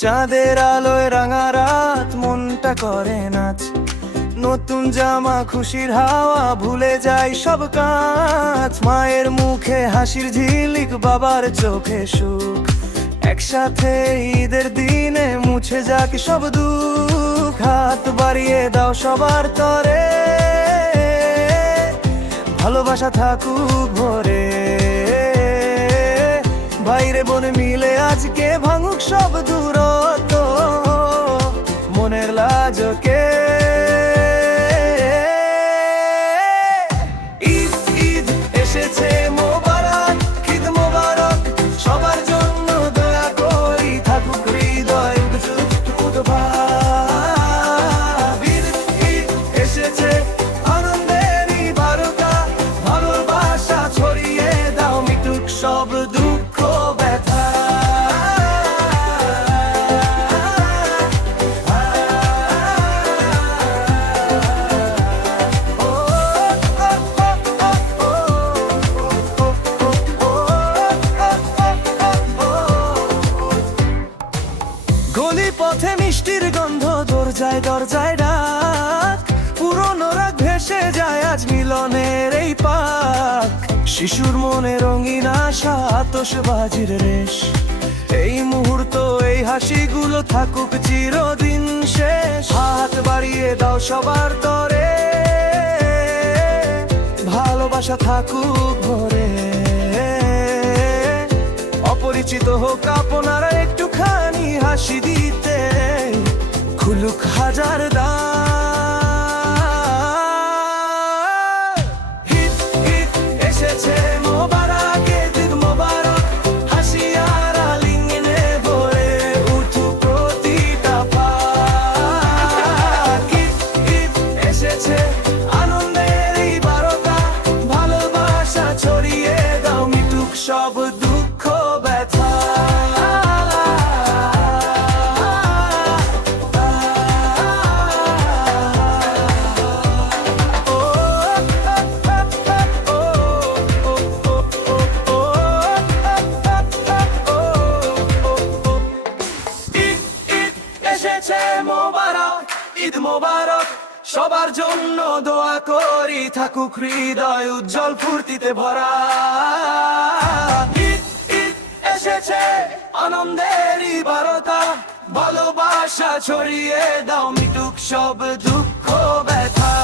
চাঁদের আলোয় রাঙা রাত, মনটা করে নাচ। নতুন জামা, খুশির হাওয়া, ভুলে যাই সব কাজ। মায়ের মুখে হাসির ঝিলিক, বাবার চোখে সুখ। একসাথে ঈদের দিনে মুছে যাক সব দুঃখ। হাত বাড়িয়ে দাও সবার তরে, ভালোবাসা থাকুক ভরে। বাইরে বোন মিলে আজকে ভাঙুক সব দূরত্ব, মনের লাজকে। ঈদ ঈদ এসেছে মোবারক, ঈদ মোবারক সবার জন্য। দয়া করি থাকুক হৃদয় উদ্ভাব। ঈদ ঈদ এসেছে আনন্দেরই বারতা, ভালোবাসা ছড়িয়ে দাও মিটুক সব দুঃখ ব্যথা। গলি পথে মিষ্টির গন্ধ, দরজায় দরজায় ডাক। পুরনো রাগ ভেসে যায় আজ মিলনের এই পাক। শিশুর মনে রঙিন আশা, আতশবাজির রেশ। এই মুহূর্ত, এই হাসিগুলো থাকুক চিরদিন শেষ। হাত বাড়িয়ে দাও সবার তরে, ভালোবাসা থাকুক ভরে। অপরিচিত হোক আপনারা, একটুখানি হাসি দিতে খুলুক হাজার দ্বার। ঈদ ঈদ এসেছে মোবারক, ঈদ মোবারক হাসি আর আলিঙ্গনে ভরে উঠুক প্রতিটা পাক। ঈদ ঈদ এসেছে আনন্দের এই বারতা, ভালোবাসা ছড়িয়ে দাও মিটুক সব দুঃখ ব্যথা। ঈদ মোবারক সবার জন্য, দোয়া করি থাকুক হৃদয় উজ্জ্বল ফুর্তিতে ভরা। ঈদ ঈদ এসেছে আনন্দেরই বারতা, ভালোবাসা ছড়িয়ে দাও মিটুক সব দুঃখ ব্যথা।